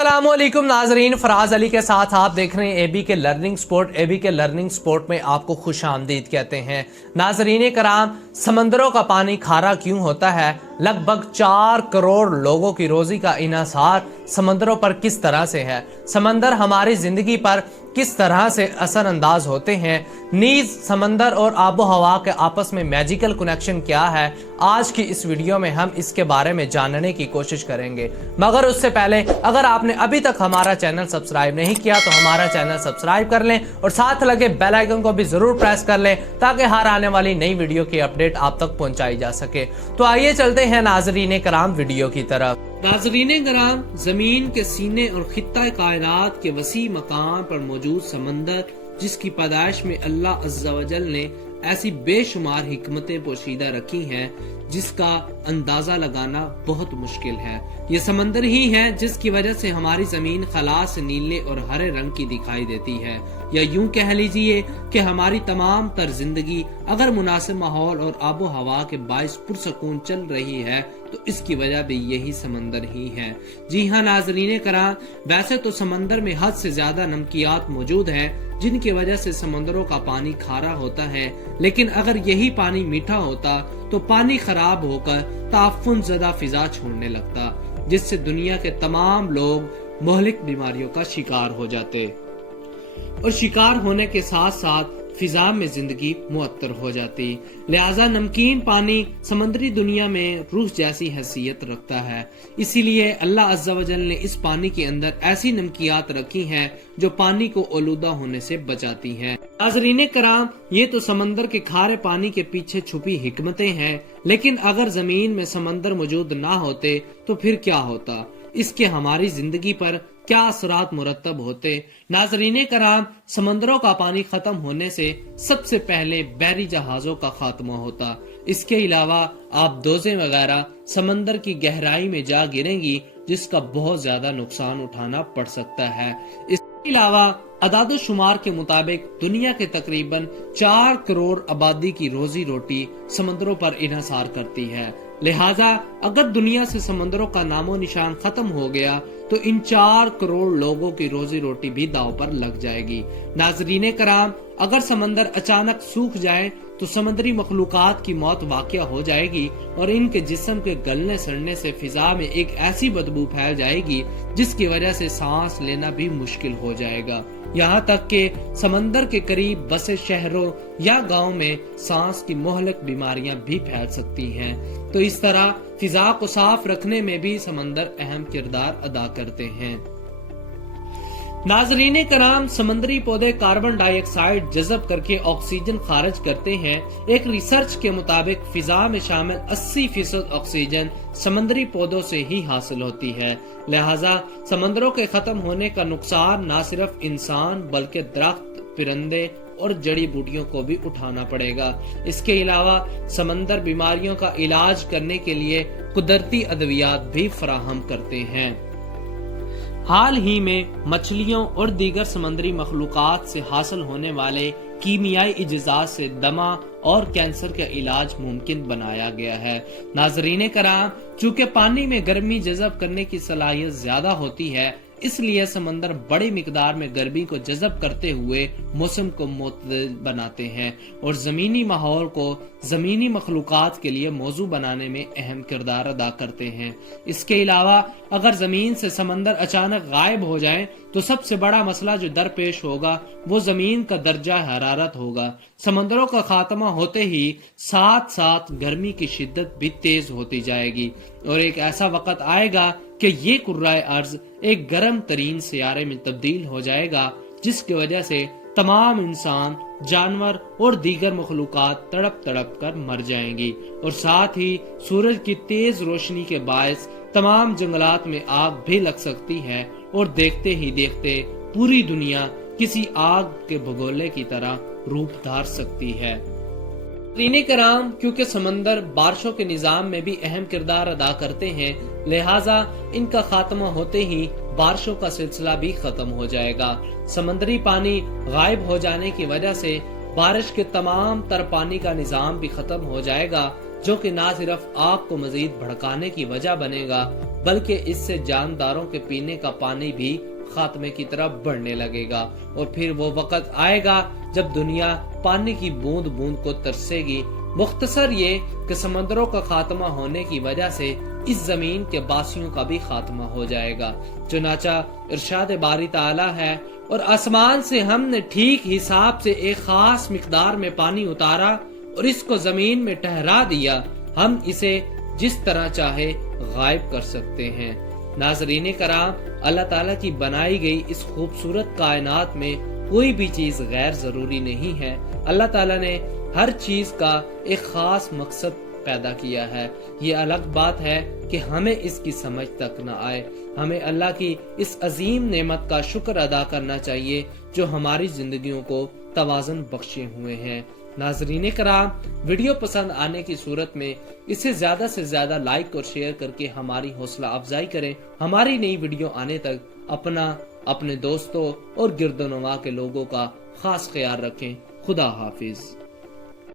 अस्सलामुअलैकुम नाजरीन, फराज अली के साथ आप देख रहे हैं एबी के लर्निंग स्पोर्ट। एबी के लर्निंग स्पोर्ट में आपको खुश आमदीद कहते हैं। नाजरीन कराम, समंदरों का पानी खारा क्यों होता है? लगभग 4 करोड़ लोगों की रोजी का इन्हिसार समंदरों पर किस तरह से है? समंदर हमारी जिंदगी पर किस तरह से असर अंदाज होते हैं? नीज समंदर और आबो हवा के आपस में मैजिकल कनेक्शन क्या है? आज की इस वीडियो में हम इसके बारे में जानने की कोशिश करेंगे, मगर उससे पहले अगर आपने अभी तक हमारा चैनल सब्सक्राइब नहीं किया तो हमारा चैनल सब्सक्राइब कर लें और साथ लगे बेल आइकन को भी जरूर प्रेस कर लें ताकि हर आने वाली नई वीडियो की अपडेट आप तक पहुंचाई जा सके। तो आइए चलते हैं नाजरीन कराम वीडियो की तरफ। नाजरीन कराम, जमीन के सीने और खित्ता कायनात के वसी मकाम पर मौजूद समंदर, जिसकी पैदाइश में अल्लाह अज़्ज़ा वजल ने ऐसी बेशुमार हिकमतें पोशीदा रखी हैं जिसका अंदाजा लगाना बहुत मुश्किल है। ये समंदर ही है जिसकी वजह से हमारी जमीन खला से नीले और हरे रंग की दिखाई देती है, या यूं कह लीजिए कि हमारी तमाम तर जिंदगी अगर मुनासिब माहौल और आबो हवा के बाइस पुरसकून चल रही है तो इसकी वजह भी यही समंदर ही है। जी हाँ नाजरीन कराम, वैसे तो समंदर में हद से ज्यादा नमकियात मौजूद है जिनकी वजह से समंदरों का पानी खारा होता है, लेकिन अगर यही पानी मीठा होता तो पानी खराब होकर ताफुन ज़दा फिजा छोड़ने लगता, जिससे दुनिया के तमाम लोग मोहलिक बीमारियों का शिकार हो जाते और शिकार होने के साथ साथ फिजा में जिंदगी मुअत्तर हो जाती। लिहाजा नमकीन पानी समुद्री दुनिया में रूह जैसी हैसियत रखता है, इसीलिए अल्लाह अज़्ज़ा वजल ने इस पानी के अंदर ऐसी नमकियात रखी हैं जो पानी को आलूदा होने से बचाती हैं। नाज़रीन कराम, ये तो समंदर के खारे पानी के पीछे छुपी हिकमतें हैं, लेकिन अगर जमीन में समंदर मौजूद ना होते तो फिर क्या होता? इसके हमारी जिंदगी पर क्या असरात मुरतब होते? नाजरीन कराम, समंदरों का पानी खत्म होने से सबसे पहले बहरी जहाजों का खात्मा होता। इसके अलावा आप दोज़ें वगैरह समंदर की गहराई में जा गिरेंगी, जिसका बहुत ज्यादा नुकसान उठाना पड़ सकता है। इसके अलावा अदाद शुमार के मुताबिक दुनिया के तकरीबन 4 करोड़ आबादी की रोजी रोटी समंदरों पर इन्हिसार करती है। लिहाजा अगर दुनिया से समंदरों का नामो निशान खत्म हो गया तो इन 4 करोड़ लोगों की रोजी रोटी भी दांव पर लग जाएगी। नाजरीन कराम, अगर समंदर अचानक सूख जाए तो समुद्री मखलूकात की मौत वाक़या हो जाएगी और इनके जिस्म के गलने सड़ने से फिजा में एक ऐसी बदबू फैल जाएगी जिसकी वजह से सांस लेना भी मुश्किल हो जाएगा। यहाँ तक कि समंदर के करीब बसे शहरों या गांव में सांस की मोहलिक बीमारियां भी फैल सकती हैं। तो इस तरह फिजा को साफ रखने में भी समंदर अहम किरदार अदा करते हैं। नाजरीन कराम, समंदरी पौधे कार्बन डाइऑक्साइड जज़ब करके ऑक्सीजन खारिज करते हैं। एक रिसर्च के मुताबिक फिजा में शामिल 80% ऑक्सीजन समंदरी पौधों से ही हासिल होती है। लिहाजा समंदरों के खत्म होने का नुकसान न सिर्फ इंसान बल्कि दरख्त, परिंदे और जड़ी बूटियों को भी उठाना पड़ेगा। इसके अलावा समंदर बीमारियों का इलाज करने के लिए कुदरती अद्वियात भी फराहम करते हैं। हाल ही में मछलियों और दीगर समुद्री मखलूकात से हासिल होने वाले कीमियाई इजाज़ात से दमा और कैंसर का इलाज मुमकिन बनाया गया है। नाजरीन कराम, चूँकि पानी में गर्मी जज़ब करने की सलाहियत ज्यादा होती है, इसलिए समंदर बड़ी मिकदार में गर्मी को जज़ब करते हुए मौसम को मुतदल बनाते हैं और जमीनी माहौल को जमीनी मखलूकात के लिए मौजू बनाने में अहम किरदार अदा करते हैं। इसके अलावा अगर जमीन से समंदर अचानक गायब हो जाए तो सबसे बड़ा मसला जो दरपेश होगा वो जमीन का दर्जा हरारत होगा। समंदरों का खात्मा होते ही साथ साथ गर्मी की शिद्दत भी तेज होती जाएगी और एक ऐसा वक्त आएगा कि ये कुर्राए अर्ज एक गर्म तरीन सियारे में तब्दील हो जाएगा, जिसकी वजह से तमाम इंसान, जानवर और दीगर मखलूकात तड़प तड़प कर मर जाएंगी और साथ ही सूरज की तेज रोशनी के बायस तमाम जंगलात में आग भी लग सकती है और देखते ही देखते पूरी दुनिया किसी आग के भगोले की तरह रूप धार सकती है। नाज़रीन कराम, क्योंकि समंदर बारिशों के निजाम में भी अहम किरदार अदा करते हैं, लिहाजा इनका खात्मा होते ही बारिशों का सिलसिला भी खत्म हो जाएगा। समंदरी पानी गायब हो जाने की वजह से बारिश के तमाम तर पानी का निजाम भी खत्म हो जाएगा, जो कि न सिर्फ आग को मजीद भड़काने की वजह बनेगा بلکہ اس سے جانداروں کے پینے کا پانی بھی خاتمے کی طرف بڑھنے لگے گا، اور پھر وہ وقت آئے گا جب دنیا پانی کی بوند بوند کو ترسے گی۔ مختصر یہ کہ سمندروں کا خاتمہ ہونے کی وجہ سے اس زمین کے باسیوں کا بھی خاتمہ ہو جائے گا۔ چنانچہ ارشاد باری تعالی ہے، اور آسمان سے ہم نے ٹھیک حساب سے ایک خاص مقدار میں پانی اتارا اور اس کو زمین میں ٹھہرا دیا، ہم اسے جس طرح چاہے غائب کر سکتے ہیں۔ ناظرین کرام، اللہ تعالیٰ کی بنائی گئی اس خوبصورت کائنات میں کوئی بھی چیز غیر ضروری نہیں ہے۔ اللہ تعالیٰ نے ہر چیز کا ایک خاص مقصد پیدا کیا ہے۔ یہ الگ بات ہے کہ ہمیں اس کی سمجھ تک نہ آئے۔ ہمیں اللہ کی اس عظیم نعمت کا شکر ادا کرنا چاہیے جو ہماری زندگیوں کو توازن بخشے ہوئے ہیں۔ ناظرین کرام، ویڈیو پسند آنے کی صورت میں اسے زیادہ سے زیادہ لائک اور شیئر کر کے ہماری حوصلہ افزائی کریں۔ ہماری نئی ویڈیو آنے تک اپنا، اپنے دوستوں اور گرد و نواح کے لوگوں کا خاص خیال رکھیں۔ خدا حافظ۔